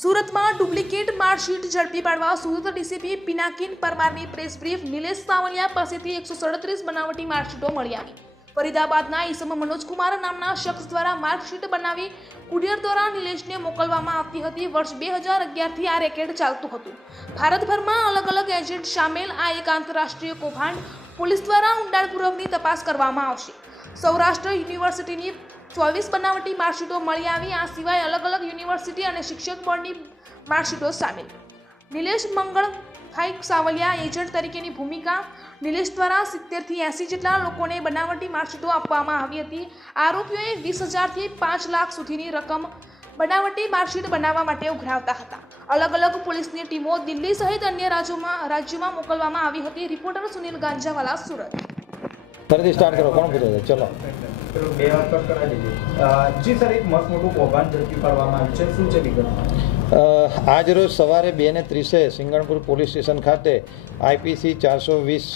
સુરતમાં duplicate marksheet ઝડપી પાડવા સુરત ડીસીપી પિનાકીન પરમારની પ્રેસ બ્રીફ નિલેશ સાવલિયા પાસેથી 137 બનાવટી માર્કશીટો મળી આવી। ફરીદાબાદના ઈસમ મનોજકુમાર નામના શખ્સ દ્વારા માર્કશીટ બનાવી કુરિયર દ્વારા નિલેશને મોકલવામાં આવતી હતી। વર્ષ 2011થી આ રેકેટ ચાલતું હતું। ભારતભરમાં અલગ અલગ એજન્ટ સામેલ આ એક આંતરરાષ્ટ્રીય કૌભાંડ પોલીસ દ્વારા ઊંડાણપૂર્વકની તપાસ કરવામાં આવશે। સૌરાષ્ટ્ર યુનિવર્સિટીની 24 બનાવટી માર્કશીટો મળી આવી। આ સિવાય અલગ અલગ યુનિવર્સિટી અને શિક્ષક બોર્ડની માર્કશીટો સામેલ। નિલેશ મંગળભાઈ સાવલિયા એજન્ટ તરીકેની ભૂમિકા। નિલેશ દ્વારા 70 થી 80 જેટલા લોકોને બનાવટી માર્કશીટો આપવામાં આવી હતી। આરોપીઓએ 20,000 થી 5 લાખ સુધીની રકમ બનાવટી માર્કશીટ બનાવવા માટે ઉઘરાવતા હતા। અલગ અલગ પોલીસની ટીમો દિલ્હી સહિત અન્ય રાજ્યોમાં મોકલવામાં આવી હતી। રિપોર્ટર સુનિલ ગાંજાવાલા, સુરત। ફરીથી સ્ટાર્ટ કરો, કોણ પૂછે છે? ચલો બે વાર કટ કરાવી દીધી। જી સર, એક મસ્ત મોટું કૌભાંડ ઝડપી પાડવામાં આવ્યું છે, શું છે વિગત? આજ રોજ સવારે 2:30 સિંગણપુર પોલીસ સ્ટેશન ખાતે આઈપીસી 420,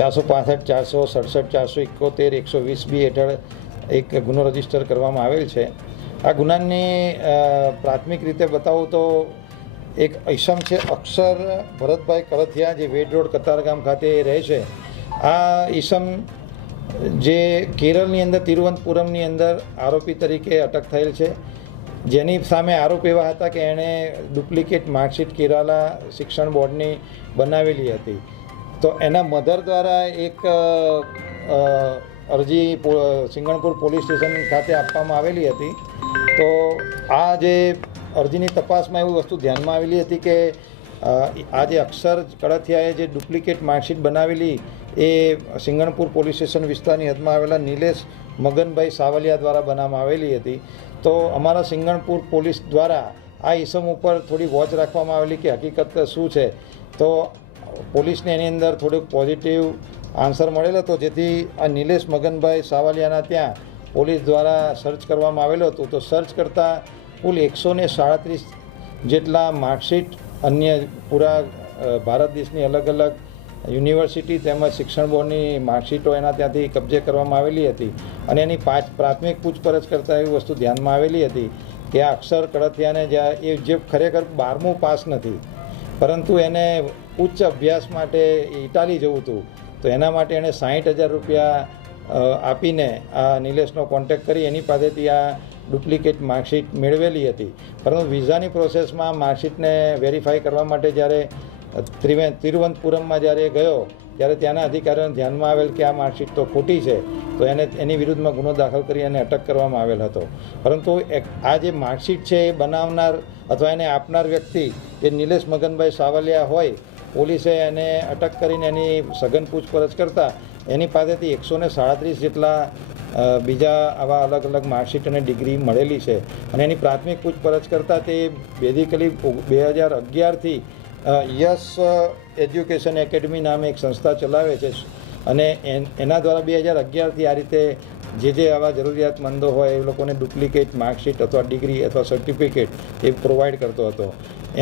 465, 467, 471, 120B હેઠળ એક ગુનો રજીસ્ટર કરવામાં આવેલ છે। આ ગુનાની પ્રાથમિક રીતે બતાવું તો એક ઈસમ છે અક્ષર ભરતભાઈ કળથિયા, જે વેડ રોડ કતારગામ ખાતે રહે છે। આ ઈસમ જે કેરળની અંદર તિરુવનંતપુરમની અંદર આરોપી તરીકે અટક થયેલ છે, જેની સામે આરોપ એવા હતા કે એણે ડુપ્લિકેટ માર્કશીટ કેરાલા શિક્ષણ બોર્ડની બનાવેલી હતી। તો એના મધર દ્વારા એક અરજી સિંગણપુર પોલીસ સ્ટેશન ખાતે આપવામાં આવેલી હતી। તો આ જે અરજીની તપાસમાં એવી વસ્તુ ધ્યાનમાં આવેલી હતી કે આ જે અક્ષર કળથિયાએ જે ડુપ્લિકેટ માર્કશીટ બનાવેલી એ સિંગણપુર પોલીસ સ્ટેશન વિસ્તારની હદમાં આવેલા નિલેશ મગનભાઈ સાવલિયા દ્વારા બનાવવામાં આવેલી હતી। તો અમારા સિંગણપુર પોલીસ દ્વારા આ ઈસમ ઉપર થોડી વોચ રાખવામાં આવેલી કે હકીકત શું છે। તો પોલીસને એની અંદર થોડુંક પોઝિટિવ આન્સર મળેલો હતો, જેથી આ નિલેશ મગનભાઈ સાવલિયાના ત્યાં પોલીસ દ્વારા સર્ચ કરવામાં આવેલો હતો। તો સર્ચ કરતાં કુલ 137 જેટલા માર્કશીટ અન્ય પૂરા ભારત દેશની અલગ અલગ યુનિવર્સિટી તેમજ શિક્ષણ બોર્ડની માર્કશીટો એના ત્યાંથી કબજે કરવામાં આવેલી હતી। અને એની પ્રાથમિક પૂછપરછ કરતાં એવી વસ્તુ ધ્યાનમાં આવેલી હતી કે આ અક્ષર કળથિયાને એ જે ખરેખર 12મું પાસ નથી, પરંતુ એને ઉચ્ચ અભ્યાસ માટે ઇટાલી જવું હતું। તો એના માટે એણે 60,000 રૂપિયા આપીને આ નિલેશનો કોન્ટેક્ટ કરી એની પાસેથી આ ડુપ્લિકેટ માર્કશીટ મેળવેલી હતી। પરંતુ વિઝાની પ્રોસેસમાં માર્કશીટને વેરીફાઈ કરવા માટે જ્યારે તિરુવનંતપુરમમાં જ્યારે ગયો ત્યારે ત્યાંના અધિકારીઓને ધ્યાનમાં આવેલ કે આ માર્કશીટ તો ખોટી છે, તો એની વિરુદ્ધમાં ગુનો દાખલ કરી અને અટક કરવામાં આવેલ હતો। પરંતુ આ જે માર્કશીટ છે એ બનાવનાર અથવા એને આપનાર વ્યક્તિ જે નિલેશ મગનભાઈ સાવલિયા હોય, પોલીસે એને અટક કરીને એની સઘન પૂછપરછ કરતાં એની પાસેથી 137 જેટલા બીજા આવા અલગ અલગ માર્કશીટ અને ડિગ્રી મળેલી છે। અને એની પ્રાથમિક પૂછપરછ કરતાં તે બેઝિકલી 2011થી યસ એજ્યુકેશન એકેડમી નામે એક સંસ્થા ચલાવે છે અને એના દ્વારા 2011થી આ રીતે જે આવા જરૂરિયાતમંદો હોય એ લોકોને ડુપ્લિકેટ માર્કશીટ અથવા ડિગ્રી અથવા સર્ટિફિકેટ એ પ્રોવાઈડ કરતો હતો।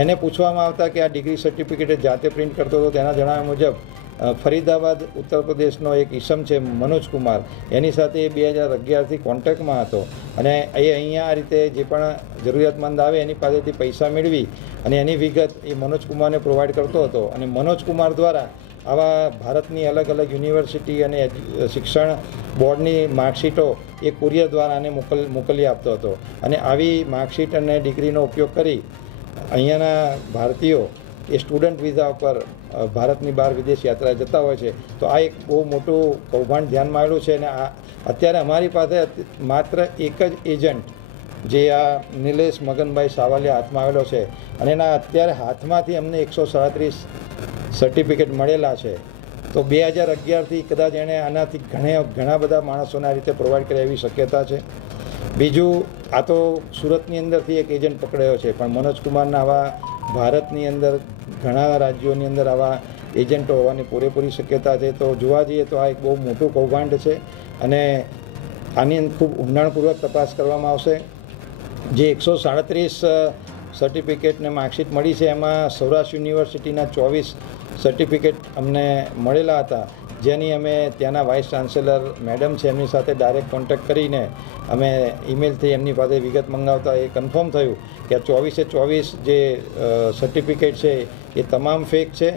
એને પૂછવામાં આવતા કે આ ડિગ્રી સર્ટિફિકેટ જાતે પ્રિન્ટ કરતો હતો, તેના જણાવ્યા મુજબ ફરીદાબાદ ઉત્તર પ્રદેશનો એક ઈસમ છે મનોજકુમાર, એની સાથે 2011થી કોન્ટેક્ટમાં હતો અને એ અહીંયા આ રીતે જે પણ જરૂરિયાતમંદ આવે એની પાસેથી પૈસા મેળવી અને એની વિગત એ મનોજકુમારને પ્રોવાઈડ કરતો હતો। અને મનોજકુમાર દ્વારા આવા ભારતની અલગ અલગ યુનિવર્સિટી અને શિક્ષણ બોર્ડની માર્કશીટો એ કુરિયર દ્વારા આને મોકલી આપતો હતો। અને આવી માર્કશીટ અને ડિગ્રીનો ઉપયોગ કરી અહીંયાના ભારતીયો એ સ્ટુડન્ટ વિઝા ઉપર ભારતની બહાર વિદેશ યાત્રા જતા હોય છે। તો આ એક બહુ મોટું કૌભાંડ ધ્યાનમાં આવેલું છે। અને અત્યારે અમારી પાસે માત્ર એક જ એજન્ટ જે આ નિલેશ મગનભાઈ સાવલિયા હાથમાં આવેલો છે અને એના અત્યારે હાથમાંથી અમને 137 સર્ટિફિકેટ મળેલા છે। તો 2011થી કદાચ એણે આનાથી ઘણા બધા માણસોને આ રીતે પ્રોવાઈડ કરે એવી શક્યતા છે। બીજું, આ તો સુરતની અંદરથી એક એજન્ટ પકડાયો છે, પણ મનોજકુમારના આવા ભારતની અંદર ઘણા રાજ્યોની અંદર આવા એજન્ટો હોવાની પૂરેપૂરી શક્યતા છે। તો જોવા જઈએ તો આ એક બહુ મોટું કૌભાંડ છે અને આની ખૂબ ઊંડાણપૂર્વક તપાસ કરવામાં આવશે। જે 137 સર્ટિફિકેટ ને માર્કશીટ મળી છે એમાં સૌરાષ્ટ્ર યુનિવર્સિટીના 24 સર્ટિફિકેટ અમને મળેલા હતા, જેની અમે ત્યાંના વાઇસ ચાન્સેલર મેડમ છે એમની સાથે ડાયરેક્ટ કોન્ટેક્ટ કરીને અમે ઈમેલથી એમની પાસે વિગત મંગાવતા એ કન્ફર્મ થયું કે આ 24/24 જે સર્ટિફિકેટ છે એ તમામ ફેક છે,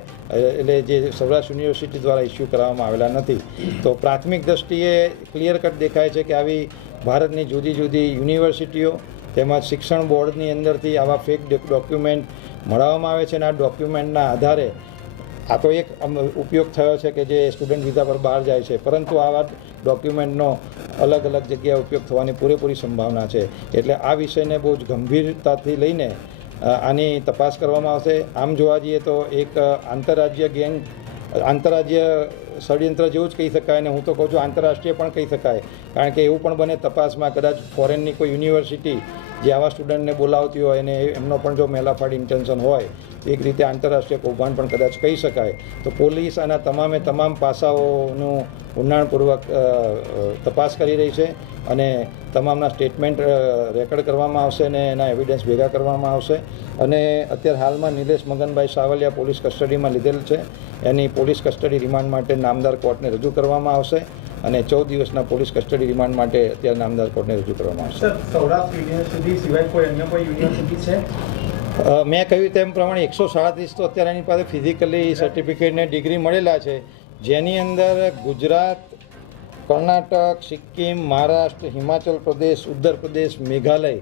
એટલે જે સૌરાષ્ટ્ર યુનિવર્સિટી દ્વારા ઇસ્યુ કરવામાં આવેલા નથી. તો પ્રાથમિક દ્રષ્ટિએ ક્લિયર કટ દેખાય છે કે આવી ભારતની જુદી જુદી યુનિવર્સિટીઓ તેમજ શિક્ષણ બોર્ડની અંદરથી આવા ફેક ડોક્યુમેન્ટ મળવામાં આવે છે અને આ ડોક્યુમેન્ટના આધારે આ તો એક ઉપયોગ થયો છે કે જે સ્ટુડન્ટ વિઝા પર બહાર જાય છે, પરંતુ આવા ડોક્યુમેન્ટનો અલગ અલગ જગ્યાએ ઉપયોગ થવાની પૂરેપૂરી સંભાવના છે. એટલે આ વિષયને બહુ જ ગંભીરતાથી લઈને આની તપાસ કરવામાં આવશે. આમ જોવા જઈએ તો એક આંતરરાજ્ય ષડયંત્ર જેવું જ કહી શકાય, અને હું તો કહું છું આંતરરાષ્ટ્રીય પણ કહી શકાય, કારણ કે એવું પણ બને તપાસમાં કદાચ ફોરેનની કોઈ યુનિવર્સિટી જે આવા સ્ટુડન્ટને બોલાવતી હોય અને એમનો પણ જો મેલાફાડ ઇન્ટેન્શન હોય, એક રીતે આંતરરાષ્ટ્રીય કૌભાંડ પણ કદાચ કહી શકાય. તો પોલીસ આના તમામ પાસાઓનું ઊંડાણપૂર્વક તપાસ કરી રહી છે અને તમામના સ્ટેટમેન્ટ રેકોર્ડ કરવામાં આવશે અને એના એવિડન્સ ભેગા કરવામાં આવશે. અને અત્યારે હાલમાં નિલેશ મગનભાઈ સાવલિયા પોલીસ કસ્ટડીમાં લીધેલ છે. એની પોલીસ કસ્ટડી રિમાન્ડ માટે નામદાર કોર્ટને રજૂ કરવામાં આવશે અને 14 દિવસના પોલીસ કસ્ટડી રિમાન્ડ માટે અત્યારે નામદાર કોર્ટને રજૂ કરવામાં આવશે. સર, સૌરાષ્ટ્ર યુનિવર્સિટી સિવાય કોઈ અન્ય કોઈ યુનિવર્સિટી છે? મેં કહ્યું તેમ પ્રમાણે 137 તો અત્યારે એની પાસે ફિઝિકલી સર્ટિફિકેટને ડિગ્રી મળેલા છે, જેની અંદર ગુજરાત, કર્ણાટક, સિક્કિમ, મહારાષ્ટ્ર, હિમાચલ પ્રદેશ, ઉત્તર પ્રદેશ, મેઘાલય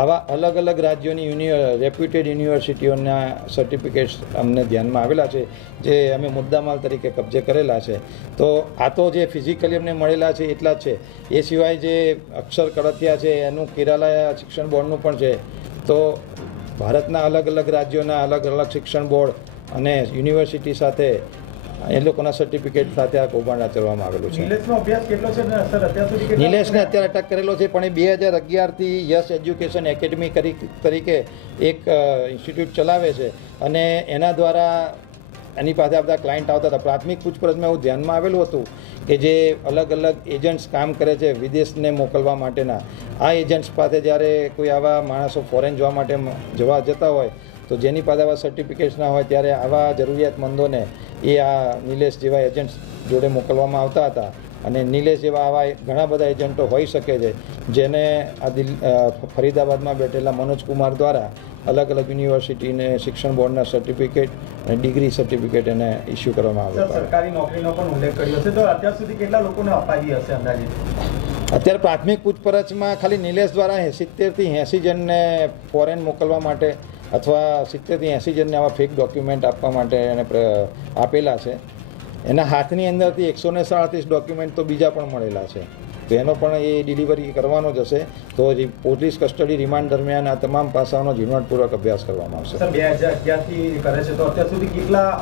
આવા અલગ અલગ રાજ્યોની રેપ્યુટેડ યુનિવર્સિટીઓના સર્ટિફિકેટ્સ અમને ધ્યાનમાં આવેલા છે, જે અમે મુદ્દામાલ તરીકે કબજે કરેલા છે. તો આ તો જે ફિઝિકલી અમને મળેલા છે એટલા જ છે. એ સિવાય જે અક્ષર કળથિયા છે એનું કેરાલા શિક્ષણ બોર્ડનું પણ છે. તો ભારતના અલગ અલગ રાજ્યોના અલગ અલગ શિક્ષણ બોર્ડ અને યુનિવર્સિટી સાથે એ લોકોના સર્ટિફિકેટ સાથે આ કૌભાંડ આચરવામાં આવેલું છે. નિલેશનો અભ્યાસ કેટલો છે સર અત્યાર સુધી? નિલેશને અત્યારે અટક કરેલો છે, પણ એ 2011થી યસ એજ્યુકેશન એકેડમી તરીકે એક ઇન્સ્ટિટ્યૂટ ચલાવે છે અને એના દ્વારા એની પાસે આ બધા ક્લાયન્ટ આવતા હતા. પ્રાથમિક પૂછપરછમાં એવું ધ્યાનમાં આવેલું હતું કે જે અલગ અલગ એજન્ટ્સ કામ કરે છે વિદેશને મોકલવા માટેના, આ એજન્ટ્સ પાસે જ્યારે કોઈ આવા માણસો ફોરેન જવા માટે જતા હોય તો જેની પાસે આવા સર્ટિફિકેટ્સ ના હોય ત્યારે આવા જરૂરિયાતમંદોને એ આ નિલેશ જેવા એજન્ટ્સ જોડે મોકલવામાં આવતા હતા. અને નિલેશ જેવા આવા ઘણા બધા એજન્ટો હોઈ શકે છે, જેને આ ફરીદાબાદમાં બેઠેલા મનોજકુમાર દ્વારા અલગ અલગ યુનિવર્સિટીને શિક્ષણ બોર્ડના સર્ટિફિકેટ અને ડિગ્રી સર્ટિફિકેટ એને ઇસ્યુ કરવામાં આવ્યા. સરકારી નોકરીનો પણ ઉલ્લેખ કર્યો છે, તો અત્યાર સુધી કેટલા લોકોને અપાવી હશે અંદાજે? અત્યારે પ્રાથમિક પૂછપરછમાં ખાલી નિલેશ દ્વારા 70થી 80 જણને ફોરેન મોકલવા માટે અથવા 70થી 80 જણને આવા ફેક ડોક્યુમેન્ટ આપવા માટે એને આપેલા છે. એના હાથની અંદરથી 137 ડોક્યુમેન્ટ તો બીજા પણ મળેલા છે, તો એનો પણ એ ડિલિવરી કરવાનો જ હશે. તો પોલીસ કસ્ટડી રિમાન્ડ દરમિયાન આ તમામ પાસાઓનો ઝીણવટપૂર્વક અભ્યાસ કરવામાં આવશે. સર, 2011થી કરે છે, તો અત્યાર સુધી કેટલા